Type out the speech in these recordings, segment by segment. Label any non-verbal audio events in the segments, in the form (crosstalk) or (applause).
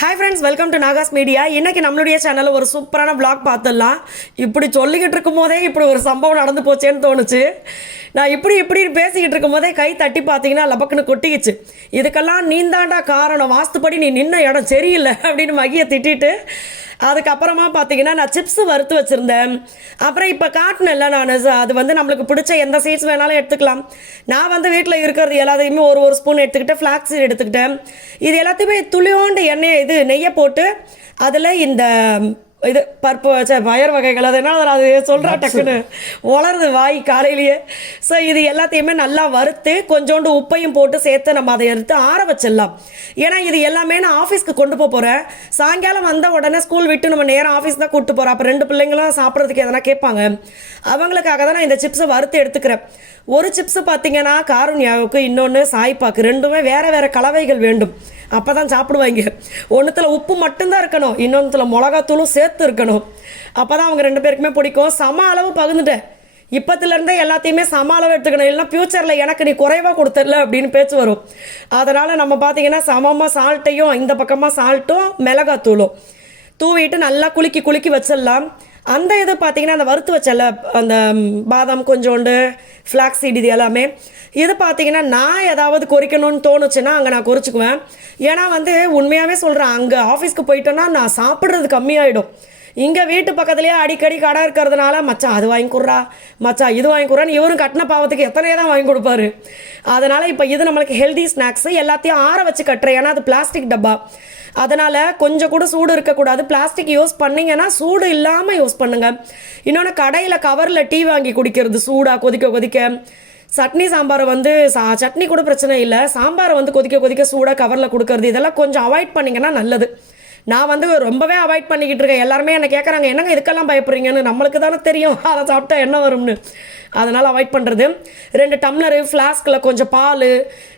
Hi friends welcome to Nagas media இன்னைக்கு நம்மளுடைய சேனலில் ஒரு சூப்பரான விளாக் பார்த்துடலாம். இப்படி சொல்லிக்கிட்டு இருக்கும் போதே இப்படி ஒரு சம்பவம் நடந்து போச்சேன்னு தோணுச்சு. நான் இப்படி இப்படி பேசிக்கிட்டு இருக்கும் போதே கை தட்டி பார்த்தீங்கன்னா லபக்குன்னு கொட்டிக்கிச்சு. இதுக்கெல்லாம் நீந்தாண்டா காரணம். வாஸ்துப்படி நீ நின்ன இடம் சரியில்லை அப்படின்னு மகியை திட்டிட்டு அதுக்கப்புறமா பார்த்தீங்கன்னா நான் சிப்ஸ் வறுத்து வச்சுருந்தேன். அப்புறம் இப்போ காட்டினேன்ல நான். அது வந்து நம்மளுக்கு பிடிச்ச எந்த சீட்ஸ் வேணாலும் எடுத்துக்கலாம். நான் வந்து வீட்டில் இருக்கிறது எல்லாத்தையுமே ஒரு ஒரு ஸ்பூன் எடுத்துக்கிட்டேன் ஃப்ளாக்ஸ் எடுத்துக்கிட்டேன். இது எல்லாத்தையுமே துளியோண்டு எண்ணெய் இது நெய்யை போட்டு அதில் இந்த இது பருப்பு வச்ச பயர் வகைகள் அது என்ன அது சொல்கிறா டக்குன்னு. வளருது வாய் காலையிலேயே. ஸோ இது எல்லாத்தையுமே நல்லா வறுத்து கொஞ்சோண்டு உப்பையும் போட்டு சேர்த்து நம்ம அதை எடுத்து ஆற வச்சிடலாம். ஏன்னா இது எல்லாமே நான் ஆஃபீஸ்க்கு கொண்டு போக போகிறேன் சாயங்காலம் வந்த உடனே ஸ்கூல் விட்டு நம்ம நேரம் ஆஃபீஸ் தான் கூப்பிட்டு போகிறோம் அப்போ ரெண்டு பிள்ளைங்களும் சாப்பிட்றதுக்கு எதனா கேட்பாங்க. அவங்களுக்காக தான் நான் இந்த சிப்ஸை வறுத்து எடுத்துக்கிறேன். ஒரு சிப்ஸ் பார்த்தீங்கன்னா காருண்யாவுக்கு இன்னொன்று சாய்ப்பாக்கு ரெண்டுமே வேறு வேறு கலவைகள் வேண்டும். அப்போ தான் சாப்பிடுவாங்க. ஒன்றுத்தில் உப்பு மட்டும்தான் இருக்கணும். இன்னொன்றுத்தில் மிளகாத்தூளும் சேர்த்து இருக்கணும். அப்போ தான் அவங்க ரெண்டு பேருக்குமே பிடிக்கும். சம அளவு பகிர்ந்துட்டேன் இப்போத்துலேருந்தே எல்லாத்தையுமே சம அளவு எடுத்துக்கணும். இல்லைன்னா ஃப்யூச்சரில் எனக்கு நீ குறைவாக கொடுத்துடல அப்படின்னு பேச்சு வரும். அதனால் நம்ம பார்த்தீங்கன்னா சமமாக சால்ட்டையும் இந்த பக்கமாக சால்ட்டும் மிளகாத்தூளும். தூவிட்டு நல்லா குலுக்கி குலுக்கி வச்சிடலாம். அந்த இதை பார்த்தீங்கன்னா அந்த வறுத்து வச்சல அந்த பாதாம் கொஞ்சோண்டு ஃப்ளாக்ஸ் சீட் இது எல்லாமே இது பார்த்தீங்கன்னா நான் ஏதாவது கொறிக்கணும்னு தோணுச்சுன்னா அங்கே நான் கொறிச்சுக்குவேன். ஏன்னா வந்து உண்மையாகவே சொல்கிறேன் அங்கே ஆஃபீஸ்க்கு போயிட்டோன்னா நான் சாப்பிட்றது கம்மியாயிடும். இங்கே வீட்டு பக்கத்துலேயே அடிக்கடி கடை இருக்கிறதுனால மச்சான் அது வாங்கி கொடுறா. மச்சான் இது வாங்கி கொடுறான்னு இவரும் கட்டின பாவத்துக்கு எத்தனையே தான் வாங்கி கொடுப்பாரு. அதனால் இப்போ இது நம்மளுக்கு ஹெல்தி ஸ்நாக்ஸு எல்லாத்தையும் ஆற வச்சு கட்டுறேன். ஏன்னா அது பிளாஸ்டிக் டப்பா. அதனால் கொஞ்சம் கூட சூடு இருக்கக்கூடாது. பிளாஸ்டிக் யூஸ் பண்ணீங்கன்னா சூடு இல்லாமல் யூஸ் பண்ணுங்கள் இன்னொன்று கடையில் கவரில் டீ வாங்கி குடிக்கிறது சூடாக கொதிக்க கொதிக்க. சட்னி சாம்பாரை வந்து சா சட்னி கூட பிரச்சனை இல்லை. சாம்பாரை வந்து கொதிக்க கொதிக்க சூடாக கவரில் கொடுக்கறது இதெல்லாம் கொஞ்சம் அவாய்ட் பண்ணிங்கன்னா நல்லது. நான் வந்து ரொம்பவே அவாய்ட் பண்ணிக்கிட்டு இருக்கேன். எல்லாருமே என்னை கேட்குறாங்க என்னங்க இதுக்கெல்லாம் பயப்படுறீங்கன்னு? நம்மளுக்கு தானே தெரியும். (laughs) அதை சாப்பிட்டா என்ன வரும்னு? அதனால் அவாய்ட் பண்ணுறது ரெண்டு டம்ளரு ஃப்ளாஸ்கில் கொஞ்சம் பால்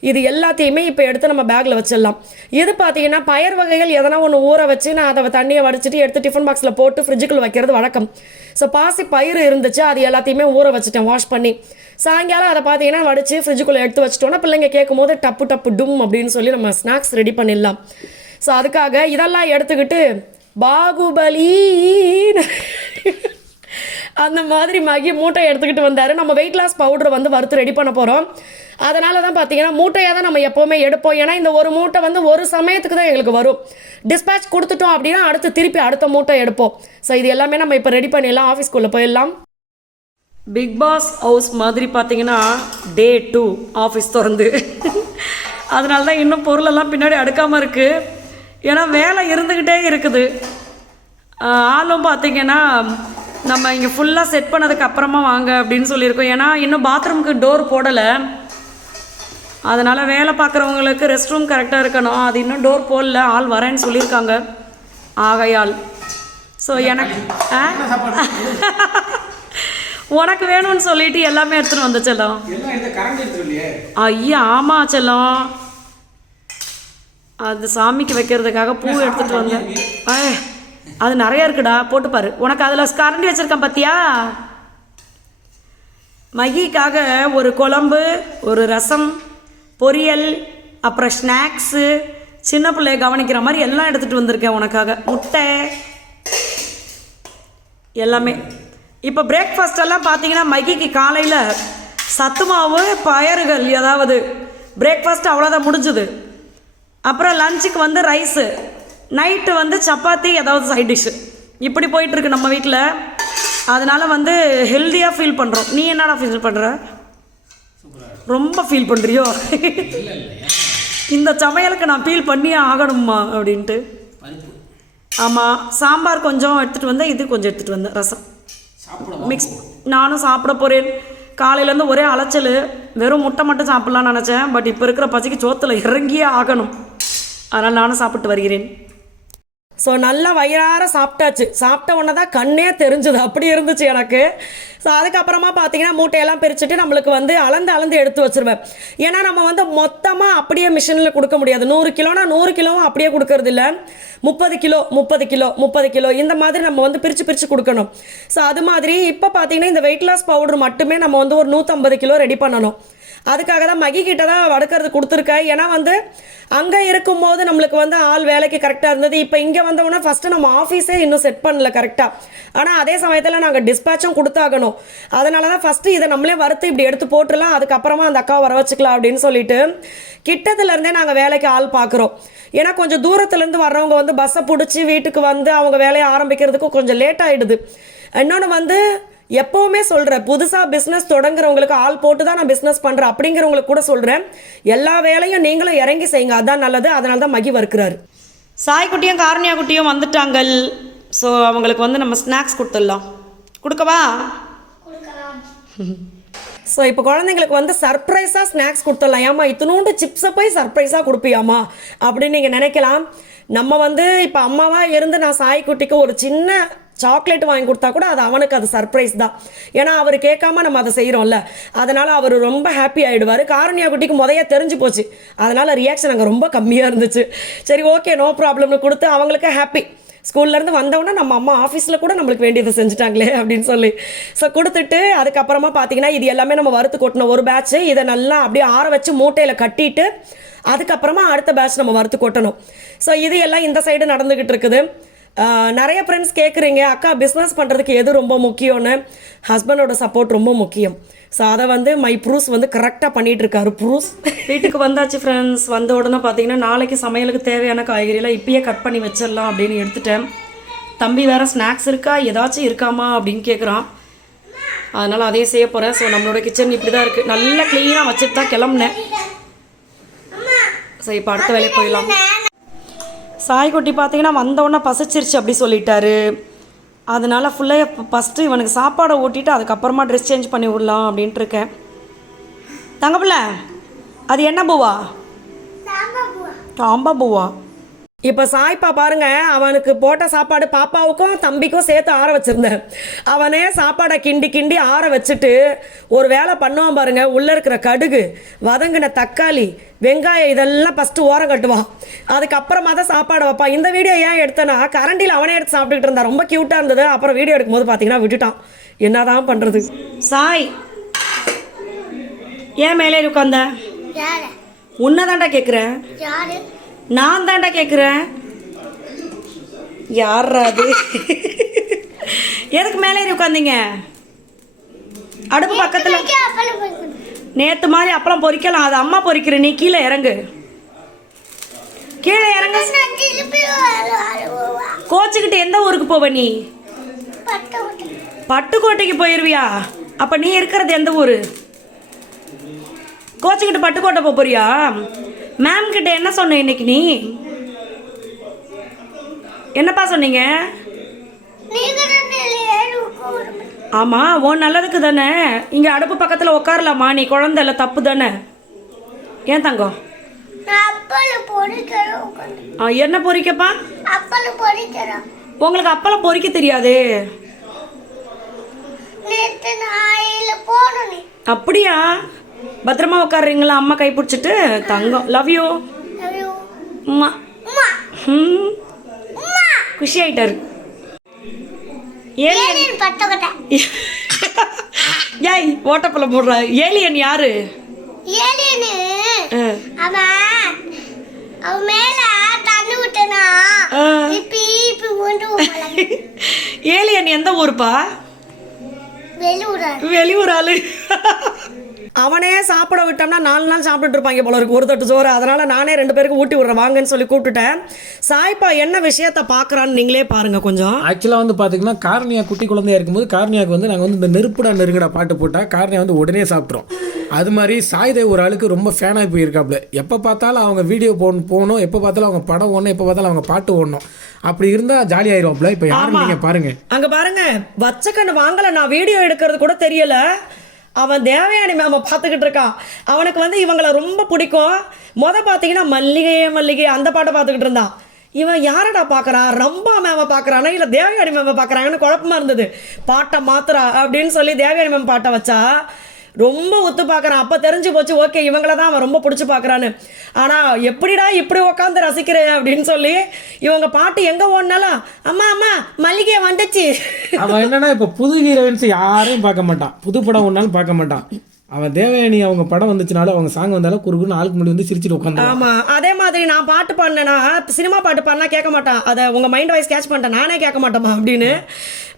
இது எல்லாத்தையுமே இப்போ எடுத்து நம்ம பேக்கில் வச்சிடலாம். இது பார்த்தீங்கன்னா பயர் வகைகள் எதனா ஒன்று ஊற வச்சு நான் அதை தண்ணியை வடிச்சிட்டு எடுத்து டிஃபன் பாக்ஸில் போட்டு ஃப்ரிட்ஜுக்குள்ள வைக்கிறது வழக்கம். ஸோ பாசி பயிர் இருந்துச்சு அது எல்லாத்தையுமே ஊற வச்சுட்டேன் வாஷ் பண்ணி. சாயங்காலம் அதை பார்த்தீங்கன்னா வடித்து ஃப்ரிட்ஜுக்குள்ளே எடுத்து வச்சிட்டோன்னா பிள்ளைங்க கேட்கும் போது டப்பு டப்பு டும் அப்படின்னு சொல்லி நம்ம ஸ்நாக்ஸ் ரெடி பண்ணிடலாம். ஸோ அதுக்காக இதெல்லாம் எடுத்துக்கிட்டு பாகுபலி அந்த மாதிரி மகி மூட்டை எடுத்துக்கிட்டு வந்தார். நம்ம வெயிட் லாஸ் பவுடர் வந்து வறுத்து ரெடி பண்ண போகிறோம் அதனால தான் பார்த்தீங்கன்னா மூட்டையாக தான் நம்ம எப்போவுமே எடுப்போம். ஏன்னா இந்த ஒரு மூட்டை வந்து ஒரு சமயத்துக்கு தான் எங்களுக்கு வரும். டிஸ்பேச் கொடுத்துட்டோம் அப்படின்னா அடுத்து திருப்பி அடுத்த மூட்டை எடுப்போம். ஸோ இது எல்லாமே நம்ம இப்போ ரெடி பண்ணிடலாம். ஆஃபீஸ்க்குள்ளே போயிடலாம். பிக் பாஸ் ஹவுஸ் மாதிரி பார்த்தீங்கன்னா டே டூ ஆஃபீஸ் திறந்து. அதனால தான் இன்னும் பொருளெல்லாம் பின்னாடி அடுக்காமல் இருக்குது ஏன்னா வேலை இருந்துக்கிட்டே இருக்குது. ஆளும் பார்த்தீங்கன்னா நம்ம இங்கே ஃபுல்லாக செட் பண்ணதுக்கு அப்புறமா வாங்க அப்படின்னு சொல்லியிருக்கோம். ஏன்னா இன்னும் பாத்ரூமுக்கு டோர் போடலை. அதனால் வேலை பார்க்குறவங்களுக்கு ரெஸ்ட் ரூம் கரெக்டாக இருக்கணும். அது இன்னும் டோர் போடல. ஆள் வரேன்னு சொல்லியிருக்காங்க. ஆகையால். ஸோ எனக்கு ஆ? உனக்கு வேணும்னு சொல்லிட்டு எல்லாமே எடுத்துட்டு வந்த செல்லம். ஐயா ஆமா செல்லம். அது சாமிக்கு வைக்கிறதுக்காக பூ எடுத்துட்டு வந்தேன். அது நிறைய இருக்குடா போட்டு பாரு. உனக்கு அதில் கரண்டி வச்சிருக்கேன் பாத்தியா? மகிக்காக ஒரு குழம்பு ஒரு ரசம் பொரியல் அப்புறம் ஸ்நாக்ஸு சின்ன பிள்ளைய கவனிக்கிற மாதிரி எல்லாம் எடுத்துகிட்டு வந்திருக்கேன் உனக்காக. முட்டை எல்லாமே. இப்போ பிரேக்ஃபாஸ்ட் எல்லாம் பார்த்தீங்கன்னா மகிக்கு காலையில் சத்து மாவு பயறுகள் ஏதாவது. பிரேக்ஃபாஸ்ட் அவ்வளோதான் முடிஞ்சுது. அப்புறம் லஞ்சுக்கு வந்து ரைஸு நைட்டு வந்து சப்பாத்தி ஏதாவது சைட் டிஷ்ஷு இப்படி போயிட்டுருக்கு நம்ம வீட்டில் அதனால வந்து ஹெல்த்தியாக ஃபீல் பண்ணுறோம் நீ என்னடா ஃபீல் பண்ணுற ரொம்ப ஃபீல் பண்ணுறியோ இந்த சமையலுக்கு நான் ஃபீல் பண்ணியே ஆகணுமா அப்படின்ட்டு. ஆமாம் சாம்பார் கொஞ்சம் எடுத்துகிட்டு வந்தேன் இது கொஞ்சம் எடுத்துகிட்டு வந்தேன் ரசம். சாப்பிட மிக்ஸ் நானும் சாப்பிட போகிறேன் காலையிலேருந்து ஒரே அலைச்சல். வெறும் முட்டை மட்டும் சாப்பிட்லான்னு நினச்சேன். பட் இப்போ இருக்கிற பசிக்கு சோத்தில் இறங்கியே ஆகணும். அதனால் நானும் சாப்பிட்டு வருகிறேன். ஸோ நல்லா வயிறார சாப்பிட்டாச்சு. சாப்பிட்ட உடனே தான் கண்ணே தெரிஞ்சுது. அப்படி இருந்துச்சு எனக்கு. ஸோ அதுக்கப்புறமா பார்த்தீங்கன்னா மூட்டையெல்லாம் பிரிச்சுட்டு நம்மளுக்கு வந்து அளந்து அளந்து எடுத்து வச்சிருவேன். ஏன்னா நம்ம வந்து மொத்தமாக அப்படியே மிஷினில் கொடுக்க முடியாது. நூறு கிலோனா நூறு கிலோவும் அப்படியே கொடுக்கறது இல்லை. முப்பது கிலோ முப்பது கிலோ முப்பது கிலோ இந்த மாதிரி நம்ம வந்து பிரித்து பிரித்து கொடுக்கணும். ஸோ அது மாதிரி இப்போ பார்த்தீங்கன்னா இந்த வெயிட் லாஸ் பவுடர் மட்டுமே நம்ம வந்து ஒரு நூற்றம்பது கிலோ ரெடி பண்ணணும். அதுக்காக தான் மகி கிட்ட தான் வடுக்கிறது கொடுத்துருக்கேன் ஏன்னா வந்து அங்கே இருக்கும்போது நம்மளுக்கு வந்து ஆள் வேலைக்கு கரெக்டாக இருந்தது. இப்போ இங்கே வந்தவொடனே ஃபஸ்ட்டு நம்ம ஆஃபீஸே இன்னும் செட் பண்ணல கரெக்டாக ஆனால் அதே சமயத்தில் நாங்கள் டிஸ்பேச்சும் கொடுத்தாகணும். அதனால தான் ஃபஸ்ட்டு இதை நம்மளே வறுத்து இப்படி எடுத்து போட்டுடலாம். அதுக்கப்புறமா அந்த அக்காவை வர வச்சுக்கலாம் அப்படின்னு சொல்லிட்டு கிட்டத்துலேருந்தே நாங்கள் வேலைக்கு ஆள் பார்க்குறோம் ஏன்னா கொஞ்சம் தூரத்துலேருந்து வர்றவங்க வந்து பஸ்ஸை பிடிச்சி வீட்டுக்கு வந்து அவங்க வேலையை ஆரம்பிக்கிறதுக்கு கொஞ்சம் லேட் ஆகிடுது இன்னொன்று வந்து எப்போவுமே சொல்கிறேன் புதுசாக பிஸ்னஸ் தொடங்குறவங்களுக்கு ஆள் போட்டு தான் நான் பிஸ்னஸ் பண்ணுறேன் அப்படிங்கிறவங்களுக்கு கூட சொல்கிறேன் எல்லா வேலையும் நீங்களும் இறங்கி செய்யுங்க அதான் நல்லது. அதனால தான் மகி வறுக்கிறாரு. சாய்க்குட்டியும் காரணியா குட்டியும் வந்துட்டாங்கள். ஸோ அவங்களுக்கு வந்து நம்ம ஸ்நாக்ஸ் கொடுத்துடலாம். கொடுக்கவா? (laughs) ஸோ இப்போ குழந்தைங்களுக்கு வந்து சர்ப்ரைஸாக ஸ்நாக்ஸ் கொடுத்துடலாம். ஏமா இத்தினூண்டு சிப்ஸை போய் சர்ப்ரைஸாக கொடுப்பியாமா அப்படின்னு நீங்கள் நினைக்கலாம். நம்ம வந்து இப்போ அம்மாவாக இருந்து நான் சாய்க்குட்டிக்கு ஒரு சின்ன சாக்லேட் வாங்கி கொடுத்தா கூட அது அவனுக்கு அது சர்ப்ரைஸ் தான். ஏன்னா அவர் கேட்காம நம்ம அதை செய்கிறோம்ல அதனால் அவர் ரொம்ப ஹாப்பி ஆகிடுவார் காரணியா குட்டிக்கு முதைய தெரிஞ்சு போச்சு. அதனால் ரியாக்ஷன் அங்கே ரொம்ப கம்மியாக இருந்துச்சு. சரி ஓகே நோ ப்ராப்ளம்னு கொடுத்து அவங்களுக்கு ஹாப்பி ஸ்கூல்லேருந்து வந்தவொடனே நம்ம அம்மா ஆஃபீஸில் கூட நம்மளுக்கு வேண்டியதை செஞ்சுட்டாங்களே அப்படின்னு சொல்லி. ஸோ கொடுத்துட்டு அதுக்கப்புறமா பார்த்தீங்கன்னா இது எல்லாமே நம்ம வறுத்து கொட்டின ஒரு பேட்ச்சு இதை நல்லா அப்படியே ஆற வச்சு மூட்டையில் கட்டிட்டு அதுக்கப்புறமா அடுத்த பேட்ச் நம்ம வறுத்து கொட்டணும். ஸோ இது எல்லாம் இந்த சைடு நடந்துக்கிட்டு இருக்குது. நிறைய ஃப்ரெண்ட்ஸ் கேட்குறீங்க அக்கா பிஸ்னஸ் பண்ணுறதுக்கு எது ரொம்ப முக்கியம்னு? ஹஸ்பண்டோட சப்போர்ட் ரொம்ப முக்கியம். ஸோ அதை வந்து மை ப்ரூஸ் வந்து கரெக்டாக பண்ணிட்டு இருக்காரு ப்ரூஸ் வீட்டுக்கு வந்தாச்சு ஃப்ரெண்ட்ஸ் வந்த உடனே பார்த்தீங்கன்னா நாளைக்கு சமையலுக்கு தேவையான காய்கறியெல்லாம் இப்பயே கட் பண்ணி வச்சிடலாம் அப்படின்னு எடுத்துட்டேன். தம்பி வேறு ஸ்நாக்ஸ் இருக்கா? ஏதாச்சும் இருக்காமா? அப்படின்னு கேட்குறான் அதனால் அதே செய்ய போகிறேன் ஸோ நம்மளோட கிச்சன் இப்படி தான் இருக்குது நல்லா க்ளீனாக வச்சுட்டு தான் கிளம்புனேன். ஸோ இப்போ அடுத்த வேலையை போயிடலாம். சாய்க்குட்டி பார்த்தீங்கன்னா வந்தவொடனே பசிச்சிருச்சு அப்படி சொல்லிட்டாரு. அதனால ஃபுல்லாக ஃபஸ்ட்டு இவனுக்கு சாப்பாடை ஊட்டிட்டு அதுக்கப்புறமா ட்ரெஸ் சேஞ்ச் பண்ணி விடலாம் அப்படின்ட்டு இருக்கேன். தங்கப்பிள்ள அது என்ன பூவா? ஆம்பா பூவா? இப்போ சாய்ப்பா பாருங்க அவனுக்கு போட்ட சாப்பாடு பாப்பாவுக்கும் தம்பிக்கும் சேர்த்து ஆற வச்சிருந்தேன். அவனே சாப்பாடை கிண்டி கிண்டி ஆற வச்சுட்டு ஒரு வேலை பண்ணுவான் பாருங்க உள்ளே இருக்கிற கடுகு வதங்கின தக்காளி வெங்காயம் இதெல்லாம் ஃபஸ்ட்டு ஓரம் கட்டுவான். அதுக்கப்புறமா தான் சாப்பாடு வைப்பான். இந்த வீடியோ ஏன் எடுத்தேன்னா கரண்டியில் அவனே எடுத்து சாப்பிட்டுக்கிட்டு இருந்தான். ரொம்ப க்யூட்டாக இருந்தது. அப்புறம் வீடியோ எடுக்கும்போது பார்த்தீங்கன்னா விட்டுட்டான். என்னதான் பண்ணுறது சாய் ஏன் மேலே உட்காந்த யாரு? உன்னை தாண்டா கேட்குறேன் யாரு? நான் தாண்டா கேட்குறேன் யாரா அது? எதுக்கு மேலே ஏறி உட்காந்தீங்க அடுப்பு பக்கத்தில். நேற்று மாதிரி அப்பளம் பொரிக்கலாம் அது அம்மா பொரிக்கிற நீ கீழே இறங்கு. கீழே இறங்க. கோச்சுக்கிட்டு எந்த ஊருக்கு போவ நீ. பட்டுக்கோட்டைக்கு போயிருவியா? அப்போ நீ இருக்கிறது எந்த ஊர்? கோச்சுக்கிட்டு பட்டுக்கோட்டை போக போறியா? மேம் கிட்ட என்ன சொன்ன இன்னைக்கு நீ? என்னப்பா சொன்னீங்க. ஆமாம் உன் நல்லதுக்கு தானே. இங்கே அடுப்பு பக்கத்தில் உட்காரலாமா நீ குழந்தை இல்லை தப்பு தானே. ஏன் தங்கம்? என்ன பொரிக்கிறேன். உங்களுக்கு அப்பளம் பொரிக்க தெரியாது. அப்படியா? பத்திரமா உட்காருறீங்களா அம்மா கை பிடிச்சிட்டு தங்கம். Love you. அம்மா ம். குஷி ஆயிட்டாரு ஏலியன். ஏய் ஓட்டப்பழம் போடுற. ஏலியன் யாரு? ஏலியனு. அவன் அவன் மேல தண்ணி விட்டனா. இப்பி. ஏலியன் எந்த ஊருப்பா? வெளியூரா வெளியூர் ஆளு. அவனே சாப்பிட விட்டோம்னா நாலு நாள் சாப்பிட்டுட்டு இருப்பாங்க போல இருக்கு. ஒரு தட்டு சோறு. அதனால நானே ரெண்டு பேருக்கு ஊட்டி விடுறேன். வாங்கன்னு சொல்லி கூப்பிட்டுட்டேன். சாய்ப்பா என்ன விஷயத்த பார்க்கறான்னு நீங்களே பாருங்க கொஞ்சம். ஆக்சுவலாக வந்து பார்த்தீங்கன்னா கார்னியா குட்டி குழந்தையா இருக்கும்போது கார்னியாவுக்கு வந்து நாங்கள் வந்து இந்த நெருப்புடா நெருங்கடா பாட்டு போட்டால் கார்னியா வந்து உடனே சாப்பிட்றோம் அது மாதிரி சாய்தேவ் ஒரு ஆளுக்கு ரொம்ப ஃபேனாகி போயிருக்காப்புல எப்போ பார்த்தாலும் அவங்க வீடியோ போடணும் போகணும். எப்போ பார்த்தாலும் அவங்க படம் ஓடணும். எப்போ பார்த்தாலும் அவங்க பாட்டு ஓடணும். அப்படி இருந்தால் ஜாலி ஆயிருவாப்புல இப்போ யாரும் நீங்கள் பாருங்க. அங்க பாருங்க. வச்சக்கண்ணு வாங்கல. நான் வீடியோ எடுக்கிறது கூட தெரியல. அவன் தேவயானி மேம பார்த்துக்கிட்டு இருக்கான். அவனுக்கு வந்து இவங்களை ரொம்ப பிடிக்கும். மொதல் பார்த்தீங்கன்னா மல்லிகையே மல்லிகை அந்த பாட்டை பார்த்துக்கிட்டு இருந்தான். இவன் யாரடா பார்க்குறான் ரம்பா மேம பார்க்குறானா? இல்லை தேவயானி மேம பார்க்குறாங்கன்னு குழப்பமா இருந்தது. பாட்டை மாத்துறா அப்படின்னு சொல்லி தேவயானி மேம் பாட்டை வச்சா ரொம்ப ஒத்து பார்க்குறான். அப்போ தெரிஞ்சு போச்சு ஓகே இவங்கள தான் அவன் ரொம்ப பிடிச்சி பார்க்குறான்னு. ஆனால் எப்படிடா இப்படி உட்காந்து ரசிக்கிற அப்படின்னு சொல்லி இவங்க பாட்டு எங்கே ஓடினாலும் அம்மா அம்மா மல்லிகை வந்துச்சு. அவன் என்னன்னா இப்போ புது ஹீரோயின்ஸ் யாரையும் பார்க்க மாட்டான். புது படம் ஒன்றாலும் பார்க்க மாட்டான். அவன் தேவயானி அவங்க படம் வந்துச்சுனாலும் அவங்க சாங் வந்தாலும் குறுகுன்னு ஆளுக்கு முன்னாடி வந்து சிரிச்சிட்டு உட்காந்து ஆமா அதே மாதிரி நான் பாட்டு பாடினேன்னா சினிமா பாட்டு பாடினா கேட்க மாட்டான். அதை உங்க மைண்ட் வாய்ஸ் கேட்ச் பண்ணிட்டேன். நானே கேட்க மாட்டோமா அப்படின்னு.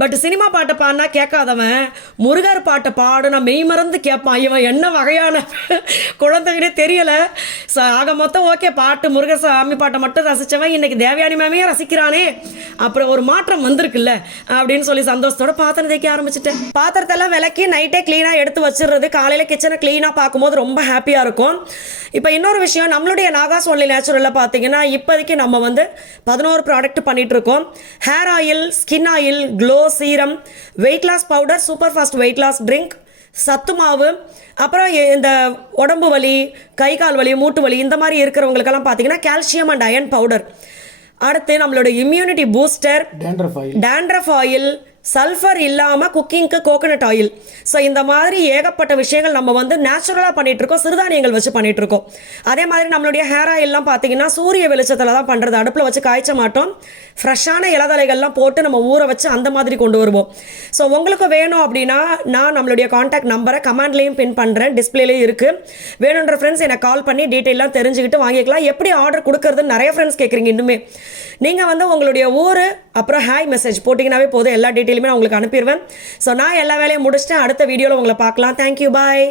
பட் சினிமா பாட்டை பாடினா கேட்காதவன் முருகர் பாட்டை பாடுனா நான் மெய் மறந்து கேட்பான். இவன் என்ன வகையான குழந்தைங்கன்னே தெரியல. ஸோ ஆக மொத்தம் ஓகே பாட்டு முருகர் சாமி பாட்டை மட்டும் ரசிச்சவன். இன்னைக்கு தேவயானி மேமையே ரசிக்கிறானே. அப்புறம் ஒரு மாற்றம் வந்திருக்குல்ல அப்படின்னு சொல்லி சந்தோஷத்தோட பாத்திரம் தேய்க்க ஆரம்பிச்சிட்டேன். பாத்திரத்தெல்லாம் விளக்கி நைட்டே க்ளீனாக எடுத்து வச்சிடுறது காலையில் கிச்சனை க்ளீனாக பார்க்கும்போது ரொம்ப ஹாப்பியாக இருக்கும். இப்போ இன்னொரு விஷயம் நம்மளுடைய நாகாஸ் ஒன்லி நேச்சுரலில் பார்த்தீங்கன்னா இப்போதைக்கு நம்ம வந்து பதினோரு ப்ராடக்ட் பண்ணிட்டு இருக்கோம். Hair oil skin oil glow serum weight loss powder super fast weight loss drink சத்து மாவு அப்புறம் இந்த உடம்பு வலி கை கால் வலி மூட்டு வலி இந்த மாதிரி இருக்கிறவங்களுக்கெல்லாம் பார்த்தீங்கன்னா கால்சியம் அண்ட் அயன் பவுடர் அடுத்து நம்மளோட immunity booster dandruff oil sulphur இல்லாமல் குக்கிங்க்கு கோகனட் ஆயில் ஸோ இந்த மாதிரி ஏகப்பட்ட விஷயங்கள் நம்ம வந்து நேச்சுரலாக பண்ணிகிட்டு இருக்கோம் சிறுதானியங்கள் வச்சு பண்ணிகிட்ருக்கோம் இருக்கோம் அதே மாதிரி நம்மளுடைய ஹேர் ஆயில்லாம் பார்த்தீங்கன்னா சூரிய வெளிச்சத்தில் தான் பண்ணுறது அடுப்பில் வச்சு காய்ச்ச மாட்டோம். ஃப்ரெஷ்ஷான இலதலைகள்லாம் போட்டு நம்ம ஊற வச்சு அந்த மாதிரி கொண்டு வருவோம். ஸோ உங்களுக்கு வேணும் அப்படின்னா நான் நம்மளுடைய காண்டாக்ட் நம்பரை கமெண்ட்லேயும் பின் பண்ணுறேன் டிஸ்பிளேலேயும் இருக்குது வேணுன்ற ஃப்ரெண்ட்ஸ் எனக்கு கால் பண்ணி டீட்டெயிலாம் தெரிஞ்சுக்கிட்டு வாங்கிக்கலாம். எப்படி ஆர்டர் கொடுக்குறதுன்னு நிறைய ஃப்ரெண்ட்ஸ் கேட்குறீங்க இன்னுமே. நீங்கள் வந்து உங்களுடைய ஊர் அப்புறம் ஹாய் மெசேஜ் போட்டிங்கனாவே போதும். எல்லா டீட்டெயிலுமே நான் உங்களுக்கு அனுப்பிடுவேன். ஸோ நான் எல்லா வேலையும் முடிச்சுட்டு அடுத்த வீடியோவில் உங்களை பார்க்கலாம். Thank you bye